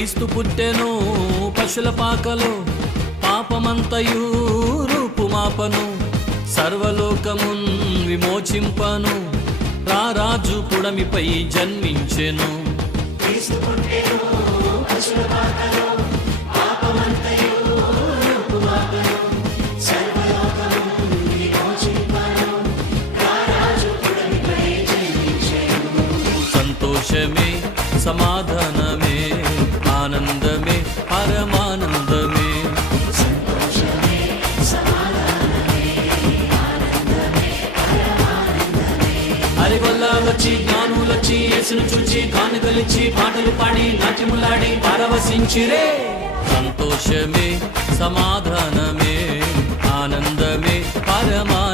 క్రీస్తు పుట్టెను పశుల పాకలో, పాపమంతయు రూపుమాపను, సర్వలోకమున్ విమోచింపను, రారాజు పుడమిపై జన్మించెను. సంతోషమే, సమాధానమే, ఆనందమే, పరమానందమే. అరిగొల్లాలొచ్చి జ్ఞానులొచ్చి యేసును చూచి కానుకలిచ్చి పాటలు పాడి నాట్యములాడి పరవశించిరే. సంతోషమే, సమాధానమే, ఆనందమే, పరమా